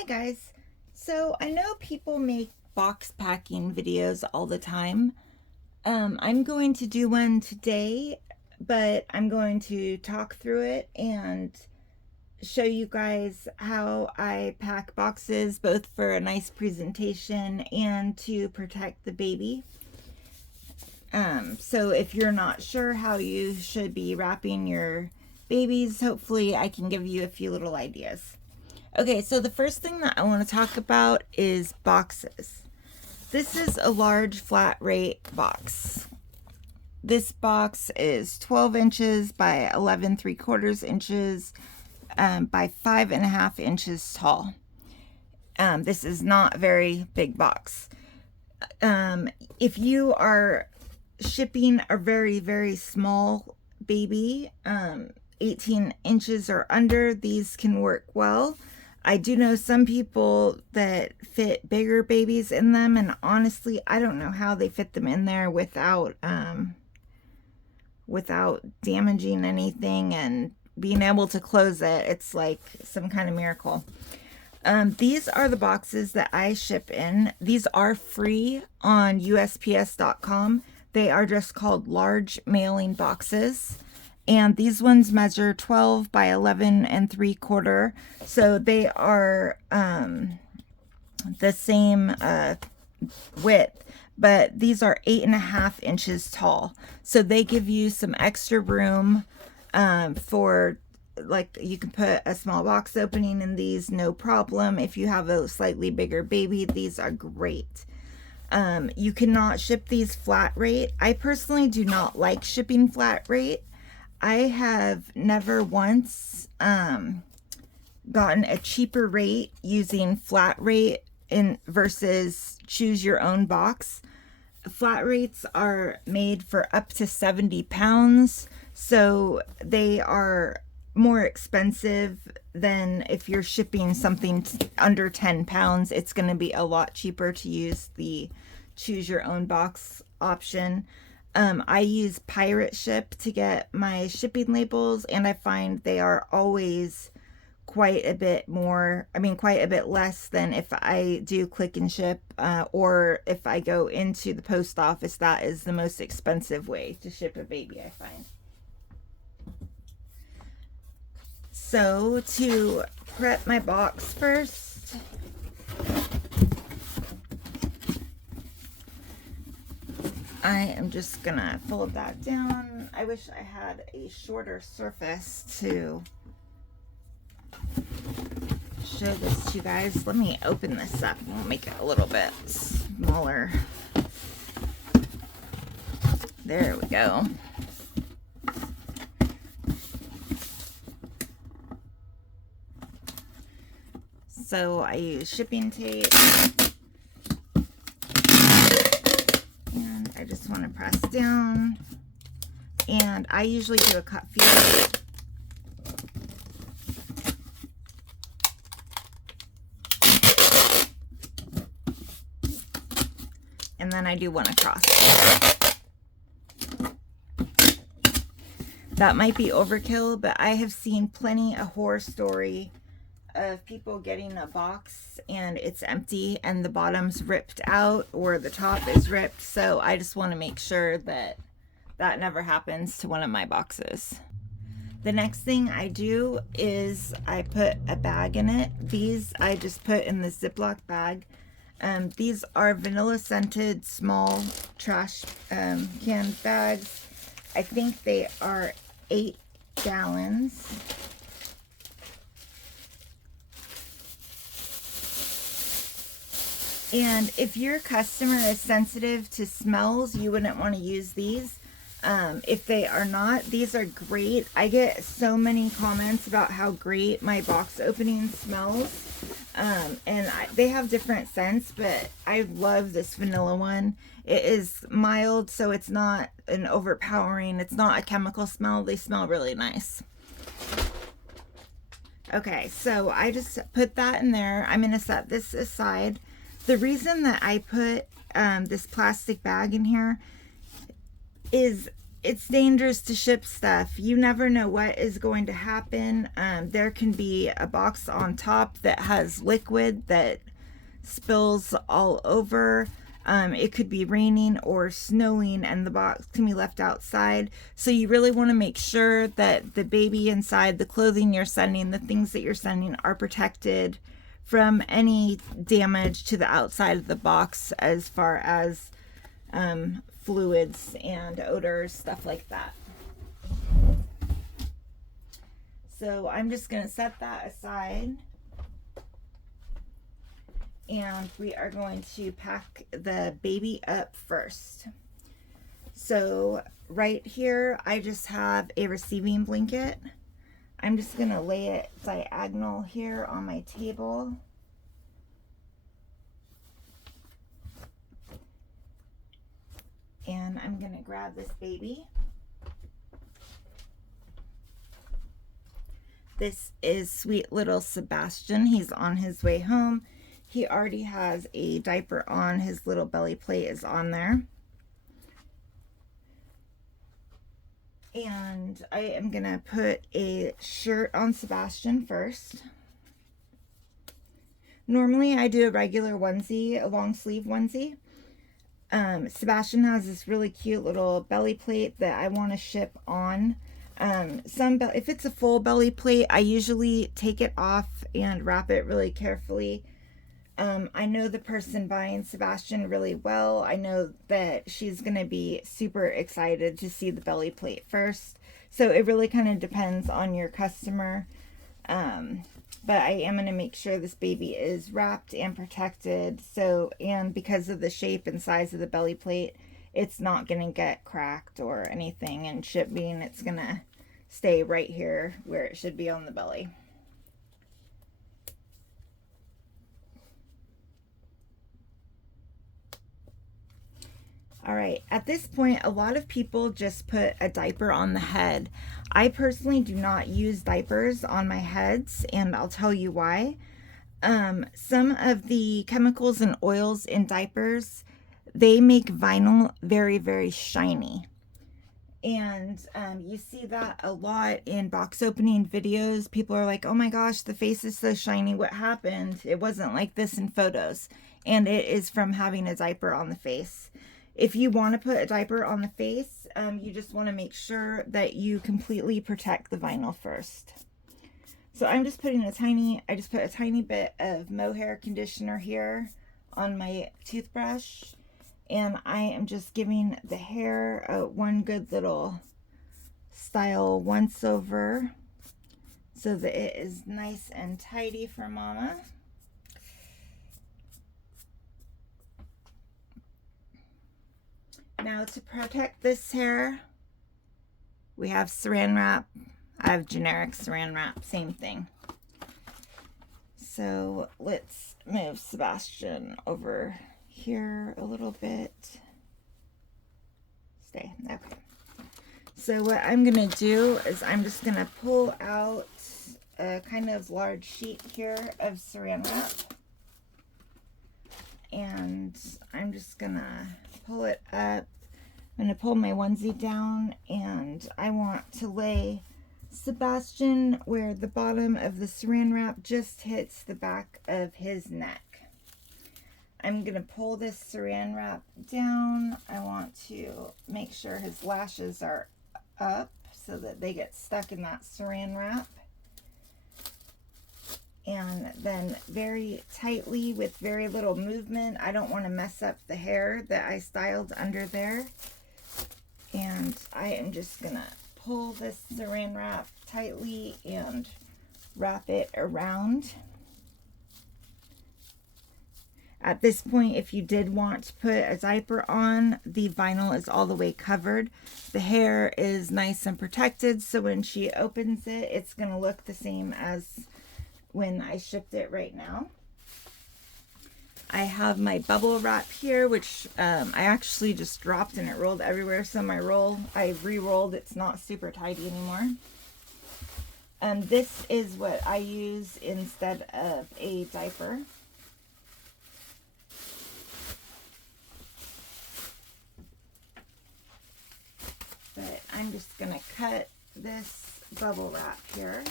Hi guys. So I know people make box packing videos all the time. I'm going to do one today, but I'm going to talk through it and show you guys how I pack boxes, both for a nice presentation and to protect the baby. So if you're not sure how you should be wrapping your babies, hopefully I can give you a few little ideas. Okay, so the first thing that I want to talk about is boxes. This is a large flat rate box. This box is 12 inches by 11 3/4 inches by 5.5 inches tall. This is not a very big box. If you are shipping a very small baby, 18 inches or under, these can work well. I do know some people that fit bigger babies in them, and honestly, I don't know how they fit them in there without damaging anything and being able to close it. It's like some kind of miracle. These are the boxes that I ship in. These are free on USPS.com. They are just called large mailing boxes. And these ones measure 12 by 11 3/4. So they are the same width, but these are 8.5 inches tall. So they give you some extra room for, like, you can put a small box opening in these, no problem. If you have a slightly bigger baby, these are great. You cannot ship these flat rate. I personally do not like shipping flat rate. I have never once gotten a cheaper rate using flat rate versus choose your own box. Flat rates are made for up to 70 pounds, so they are more expensive than if you're shipping something under 10 pounds. It's going to be a lot cheaper to use the choose your own box option. I use Pirate Ship to get my shipping labels, and I find they are always quite a bit less than if I do click and ship, or if I go into the post office. That is the most expensive way to ship a baby, I find. So to prep my box first, I am just gonna fold that down. I wish I had a shorter surface to show this to you guys. Let me open this up. We'll make it a little bit smaller. There we go. So I use shipping tape. I just want to press down, and I usually do a cut feel. And then I do one across. That might be overkill, but I have seen plenty of horror story of people getting a box and it's empty and the bottom's ripped out or the top is ripped. So I just want to make sure that that never happens to one of my boxes. The next thing I do is I put a bag in it. These I just put in the Ziploc bag. These are vanilla scented small trash can bags. I think they are 8 gallons. And if your customer is sensitive to smells, you wouldn't want to use these. If they are not, these are great. I get so many comments about how great my box opening smells. They have different scents, but I love this vanilla one. It is mild, so it's not an overpowering, it's not a chemical smell. They smell really nice. Okay, so I just put that in there. I'm going to set this aside. The reason that I put this plastic bag in here is it's dangerous to ship stuff. You never know what is going to happen. There can be a box on top that has liquid that spills all over. It could be raining or snowing and the box can be left outside. So you really want to make sure that the baby inside, the clothing you're sending, the things that you're sending are protected from any damage to the outside of the box as far as fluids and odors, stuff like that. So I'm just going to set that aside. And we are going to pack the baby up first. So right here, I just have a receiving blanket. I'm just going to lay it diagonal here on my table. And I'm going to grab this baby. This is sweet little Sebastian. He's on his way home. He already has a diaper on. His little belly plate is on there. And I am going to put a shirt on Sebastian first. Normally I do a regular onesie, a long sleeve onesie. Sebastian has this really cute little belly plate that I want to ship on. If it's a full belly plate, I usually take it off and wrap it really carefully. I know the person buying Sebastian really well. I know that she's going to be super excited to see the belly plate first. So it really kind of depends on your customer. But I am going to make sure this baby is wrapped and protected. And because of the shape and size of the belly plate, it's not going to get cracked or anything. And shipping, it's going to stay right here where it should be on the belly. All right, at this point, a lot of people just put a diaper on the head. I personally do not use diapers on my heads, and I'll tell you why. Some of the chemicals and oils in diapers, they make vinyl very, very shiny. And you see that a lot in box opening videos. People are like, oh my gosh, the face is so shiny. What happened? It wasn't like this in photos. And it is from having a diaper on the face. If you want to put a diaper on the face, you just want to make sure that you completely protect the vinyl first. So I'm just putting I just put a tiny bit of mohair conditioner here on my toothbrush. And I am just giving the hair one good little style once over so that it is nice and tidy for mama. Now to protect this hair, we have saran wrap. I have generic saran wrap, same thing. So let's move Sebastian over here a little bit. Stay. Okay. So what I'm going to do is I'm just going to pull out a kind of large sheet here of saran wrap. And I'm just going to pull it up. I'm going to pull my onesie down, and I want to lay Sebastian where the bottom of the saran wrap just hits the back of his neck. I'm going to pull this saran wrap down. I want to make sure his lashes are up so that they get stuck in that saran wrap. And then very tightly with very little movement. I don't want to mess up the hair that I styled under there. And I am just going to pull this saran wrap tightly and wrap it around. At this point, if you did want to put a diaper on, the vinyl is all the way covered. The hair is nice and protected, so when she opens it, it's going to look the same as when I shipped it right now. I have my bubble wrap here, which I actually just dropped and it rolled everywhere. So my roll, I re-rolled. It's not super tidy anymore. This is what I use instead of a diaper. But I'm just going to cut this bubble wrap here.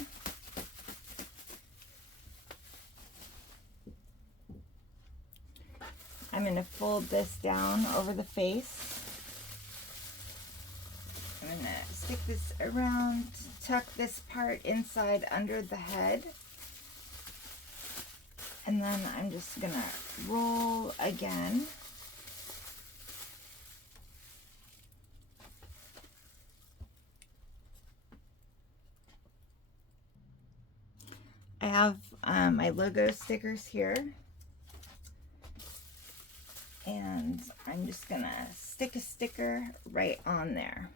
I'm going to fold this down over the face. I'm going to stick this around, tuck this part inside under the head. And then I'm just going to roll again. I have my logo stickers here. And I'm just going to stick a sticker right on there.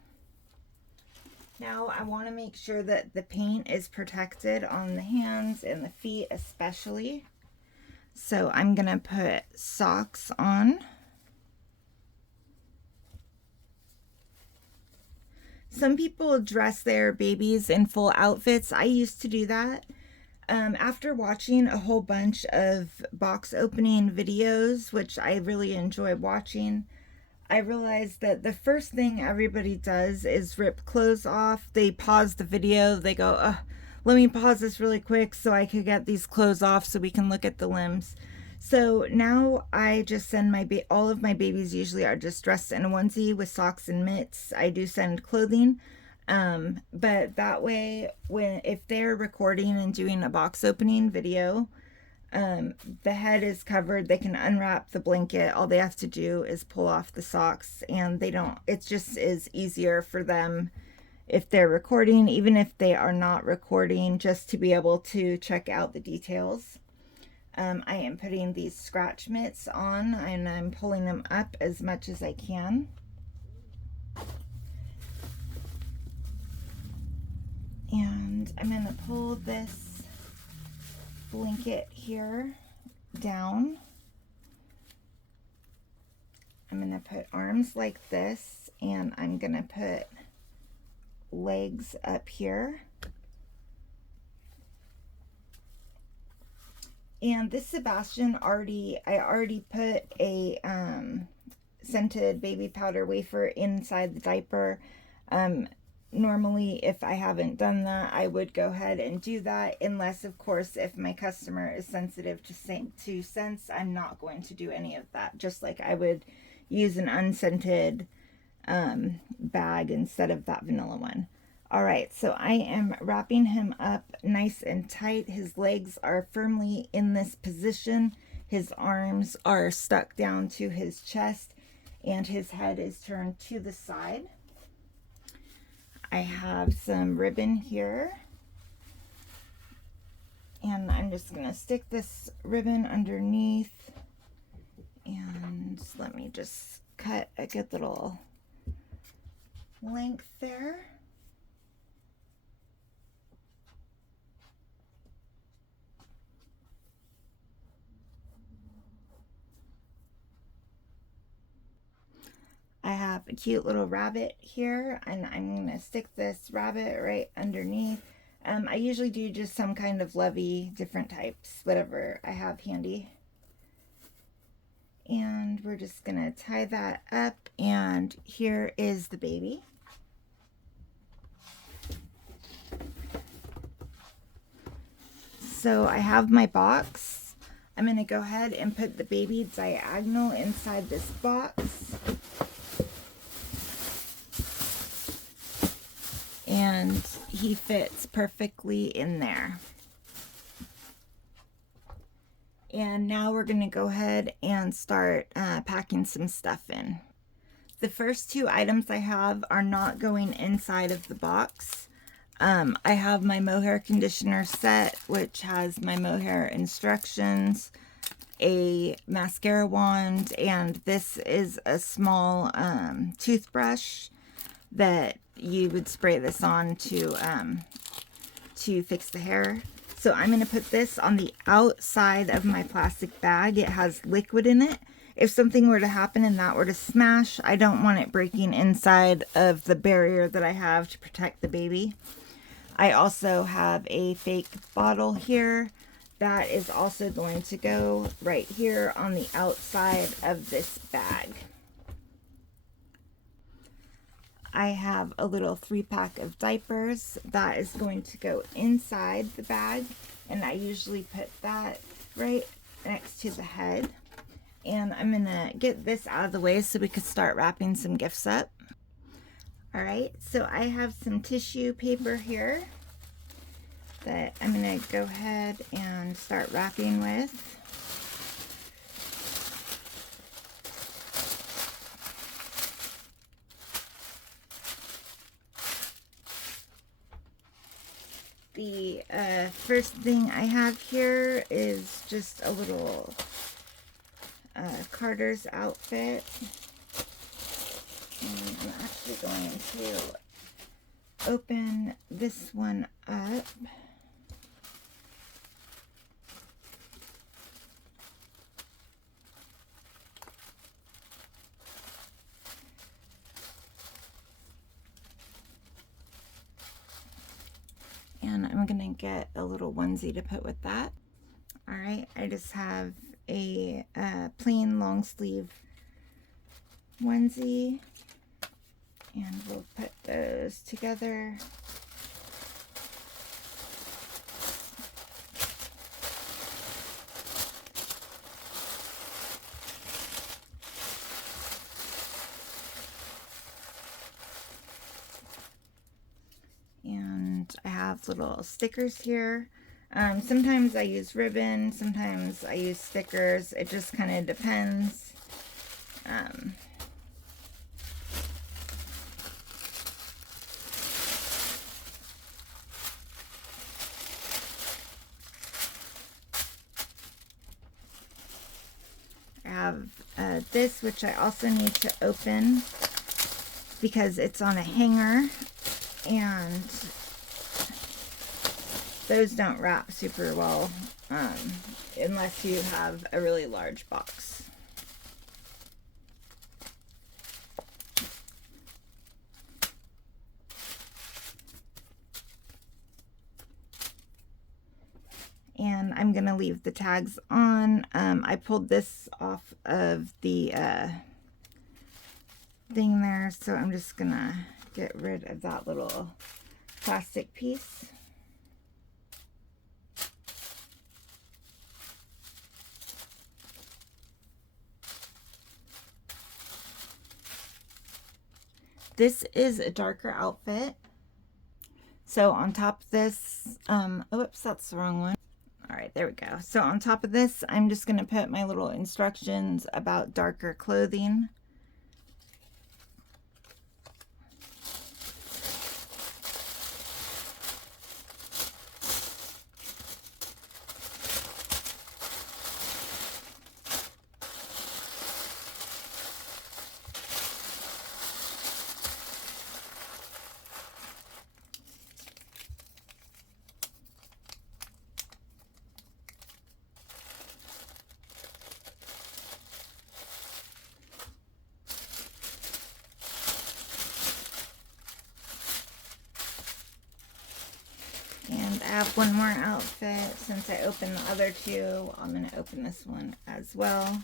Now I want to make sure that the paint is protected on the hands and the feet especially. So I'm going to put socks on. Some people dress their babies in full outfits. I used to do that. After watching a whole bunch of box opening videos, which I really enjoy watching, I realized that the first thing everybody does is rip clothes off. They pause the video. They go, let me pause this really quick so I could get these clothes off so we can look at the limbs. So now I just send all of my babies usually are just dressed in a onesie with socks and mitts. I do send clothing. But that way, if they're recording and doing a box opening video, the head is covered, they can unwrap the blanket. All they have to do is pull off the socks, and it just is easier for them if they're recording, even if they are not recording, just to be able to check out the details. I am putting these scratch mitts on, and I'm pulling them up as much as I can. And I'm going to pull this blanket here down. I'm going to put arms like this, and I'm going to put legs up here. And this Sebastian I already put a scented baby powder wafer inside the diaper. Normally, if I haven't done that, I would go ahead and do that, unless, of course, if my customer is sensitive to scents, I'm not going to do any of that, just like I would use an unscented bag instead of that vanilla one. All right, so I am wrapping him up nice and tight. His legs are firmly in this position. His arms are stuck down to his chest, and his head is turned to the side. I have some ribbon here, and I'm just going to stick this ribbon underneath, and let me just cut a good little length there. I have a cute little rabbit here, and I'm going to stick this rabbit right underneath. I usually do just some kind of lovey, different types, whatever I have handy. And we're just going to tie that up, and here is the baby. So I have my box. I'm going to go ahead and put the baby diagonal inside this box. And he fits perfectly in there. And now we're going to go ahead and start packing some stuff in. The first two items I have are not going inside of the box. I have my mohair conditioner set, which has my mohair instructions, a mascara wand, and this is a small toothbrush that you would spray this on to fix the hair. So I'm going to put this on the outside of my plastic bag. It has liquid in it. If something were to happen and that were to smash, I don't want it breaking inside of the barrier that I have to protect the baby. I also have a fake bottle here that is also going to go right here on the outside of this bag. I have a little 3-pack of diapers that is going to go inside the bag, and I usually put that right next to the head. And I'm gonna get this out of the way so we could start wrapping some gifts up. All right, so I have some tissue paper here that I'm gonna go ahead and start wrapping with. The first thing I have here is just a little Carter's outfit. And I'm actually going to open this one up. And I'm gonna get a little onesie to put with that. All right, I just have a plain long sleeve onesie, and we'll put those together. And I have little stickers here. Sometimes I use ribbon, sometimes I use stickers. It just kind of depends. I have this, which I also need to open because it's on a hanger, and those don't wrap super well unless you have a really large box. And I'm gonna leave the tags on. I pulled this off of the thing there, so I'm just gonna get rid of that little plastic piece. This is a darker outfit. So on top of this, oops, that's the wrong one. All right, there we go. So on top of this, I'm just gonna put my little instructions about darker clothing. And I have one more outfit. Since I opened the other two, I'm going to open this one as well.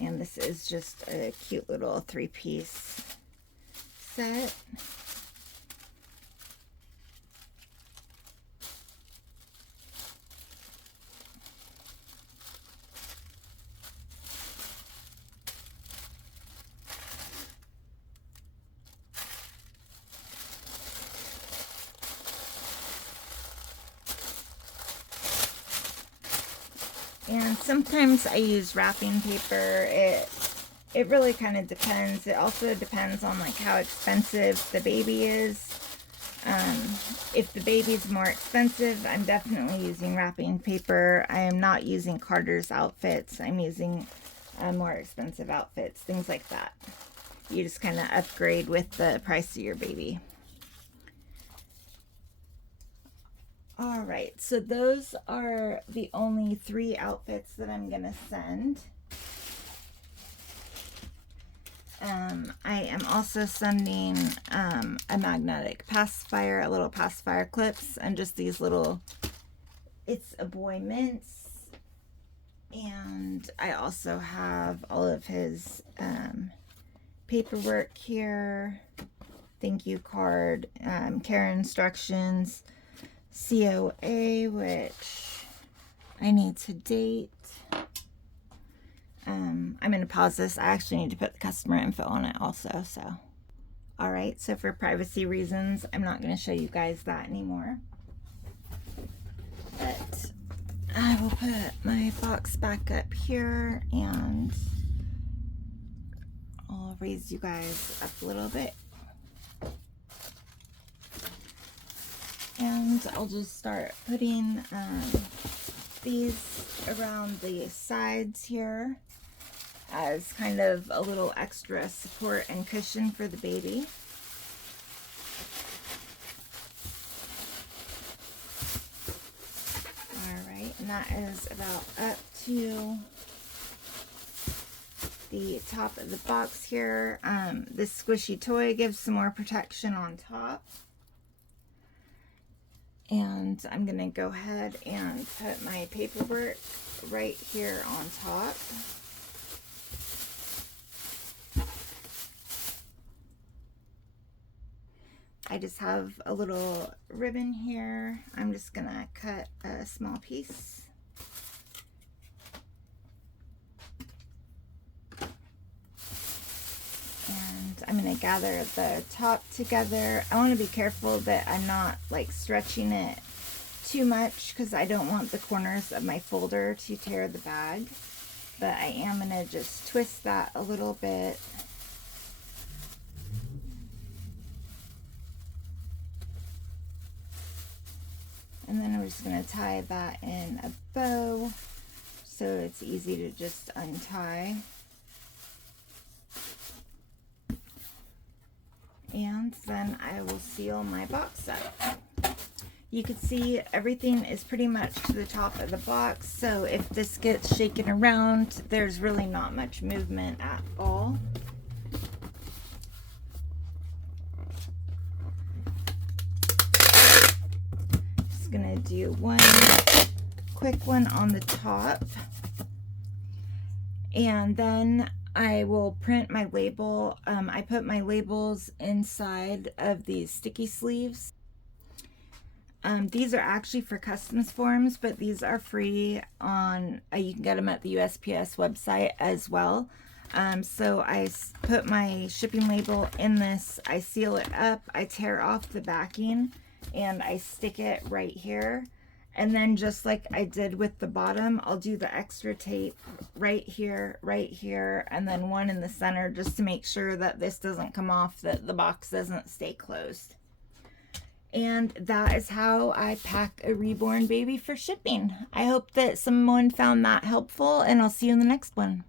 And this is just a cute little 3-piece set. And sometimes I use wrapping paper. It really kind of depends. It also depends on like how expensive the baby is. If the baby's more expensive, I'm definitely using wrapping paper. I am not using Carter's outfits. I'm using more expensive outfits, things like that. You just kind of upgrade with the price of your baby. All right, so those are the only 3 outfits that I'm gonna send. I am also sending a magnetic pacifier, a little pacifier clips, and just these little, it's a boy mints. And I also have all of his paperwork here, thank you card, care instructions, COA, which I need to date. I'm going to pause this. I actually need to put the customer info on it also. So, all right. So for privacy reasons, I'm not going to show you guys that anymore. But I will put my box back up here and I'll raise you guys up a little bit. And I'll just start putting these around the sides here as kind of a little extra support and cushion for the baby. Alright, and that is about up to the top of the box here. This squishy toy gives some more protection on top. And I'm going to go ahead and put my paperwork right here on top. I just have a little ribbon here. I'm just going to cut a small piece. And I'm going to gather the top together. I want to be careful that I'm not like stretching it too much because I don't want the corners of my folder to tear the bag. But I am going to just twist that a little bit. And then I'm just going to tie that in a bow so it's easy to just untie. And then I will seal my box up. You can see everything is pretty much to the top of the box, so if this gets shaken around, there's really not much movement at all. Just gonna do one quick one on the top, and then I will print my label. I put my labels inside of these sticky sleeves. These are actually for customs forms, but these are free on, you can get them at the USPS website as well. So I put my shipping label in this, I seal it up, I tear off the backing, and I stick it right here. And then just like I did with the bottom, I'll do the extra tape right here, and then one in the center just to make sure that this doesn't come off, that the box doesn't stay closed. And that is how I pack a reborn baby for shipping. I hope that someone found that helpful, and I'll see you in the next one.